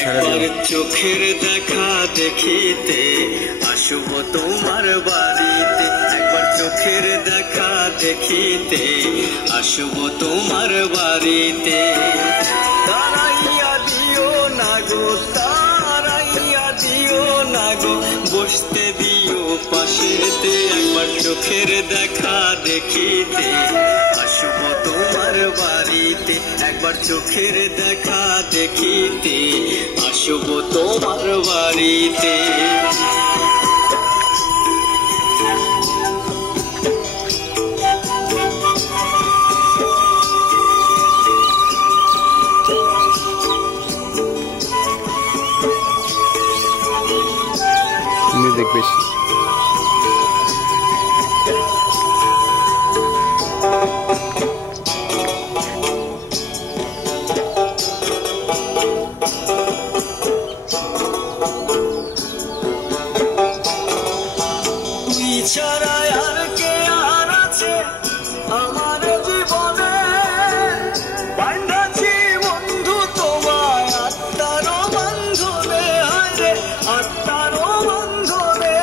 ছেড়ে দিও। চোখের দেখা দেখিতে আসব তোমার বাড়িতে, একবার চোখের দেখা দেখিতে আসব তোমার বাড়িতে। তারাইয়া দিও না গো, তারাইয়া দিও না গো, বসতে দিও পাশেতে, একবার চোখের দেখা দেখিতে আসব তোমার বাড়িতে, একবার চোখের দেখা দেখিতে আসব তোমার বাড়িতে। মিউজিক বেশি। তুই ছাড়া আর কে আর আছে আমার জীবনে, বাঁধাছি বন্ধু তোমায় আত্মার বন্ধনে, হায়রে আত্মার বন্ধনে।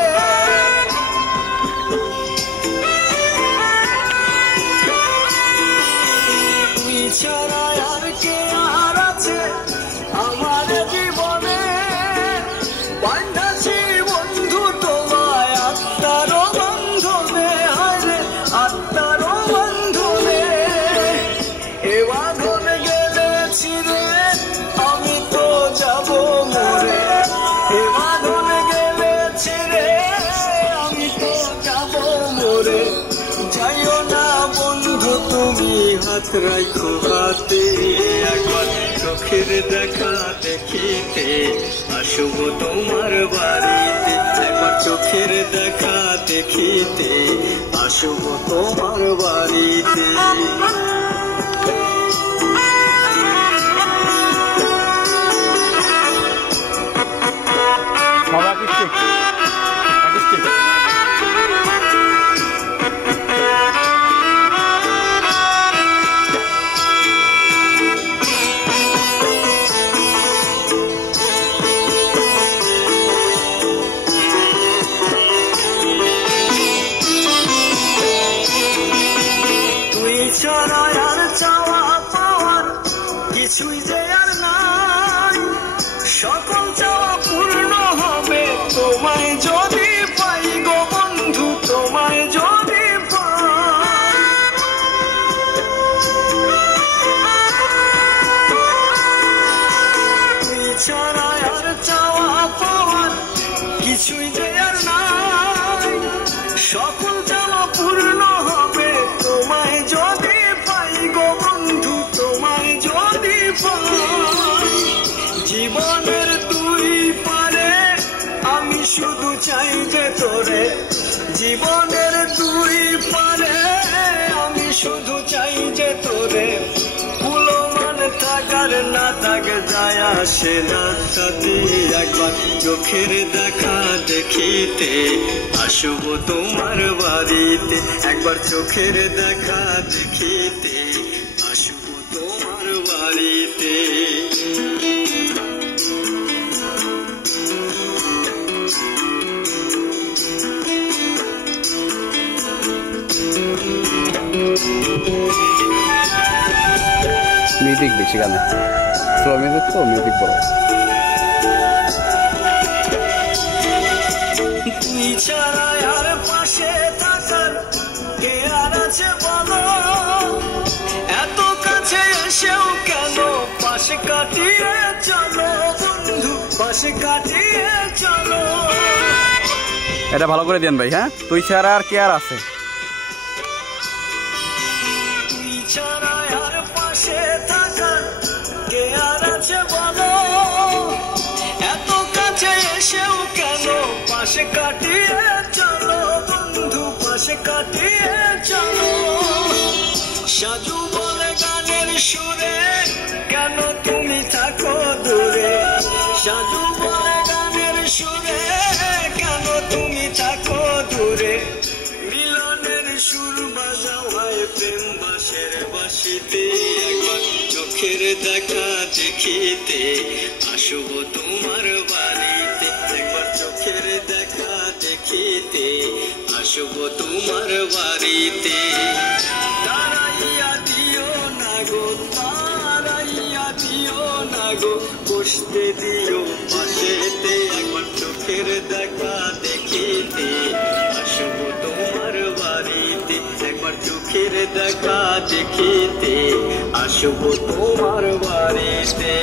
তুই ছাড়া আর কে আর আছে আমার জীবনে, বাঁধাছি বন্ধু তোমায় আত্মার বন্ধনে, হায়রে আত্মার বন্ধনে। এ বাঁধন গেলেছি রে আমি তো যাব মরে, এ বাঁধন গেলেছি রে আমি তো যাব মরে। যাইও না বন্ধু তুমি হাত রাখো হাতে, একবার চোখের দেখা দেখিতে আসব তোমার বাড়িতে, একবার চোখের দেখা দেখিতে আসব তোমার বাড়িতে। বাবা কিস্তিক কিস্তিক তুই ছাড়া আর চাওয়া পাওয়ার কিছুই যে আর নাই, সকল চাওয়া পূর্ণ হবে তোমায় যদি পাই গো বন্ধু, তোমায় যদি পাই। তুই ছাড়া আর চাওয়া পাওয়ার কিছুই যে আর নাই, সকল চাওয়া পূর্ণ হবে তোমায় যদি পাই গো বন্ধু, তোমায় যদি পাই। জীবনের দুই পারে আমি শুধু চাই যে তোরে, জীবনের দুই পারে আমি শুধু চাই যে তোরে। কুলমান থাকার না থাকে যায় আসে না সাথে, একবার চোখের দেখা দেখিতে আসব তোমার বাড়িতে, একবার চোখের দেখা দেখিতে আসব তোমার বাড়িতে। মিউজিক বেশি গানে, স্লো মিউজিক তো মিউজিক বড়। তুই ছাড়া আর পাশে থাকার কে আর আছে বলো, এত কাছে এসেও কেন পাশে কাটিয়ে চলো বন্ধু, পাশে কাটিয়ে চলো। এটা ভালো করে দেন ভাই। হ্যাঁ, তুই ছাড়া আর কে আর আছে। তুই ছাড়া আর পাশে থাকার কে আর আছে বলো, এত কাছে এসেও কেন পাশে কাটিয়ে চলো বন্ধু, পাশে কাটিয়ে চলো। সাজু বলে গানের সুরে কেন তুমি থাকো দূরে, সাজু বলে গানের সুরে কেন তুমি থাকো দূরে। মিলনের সুর বাজাও হয় প্রেম বাসের বাসিতে, একবার চোখের দেখা দেখিতে আসব তোমার বাড়িতে, একবার চোখের দেখা দেখিতে আসব তোমার বাড়িতে। তারাইয়া দিও না গো, তারাইয়া দিও না গো, বসতে দিও পাশেতে, একবার চোখের দেখা দেখিতে আসব তোমার বাড়িতে, একবার চোখের দেখা দেখিতে আসব তোমার বাড়িতে।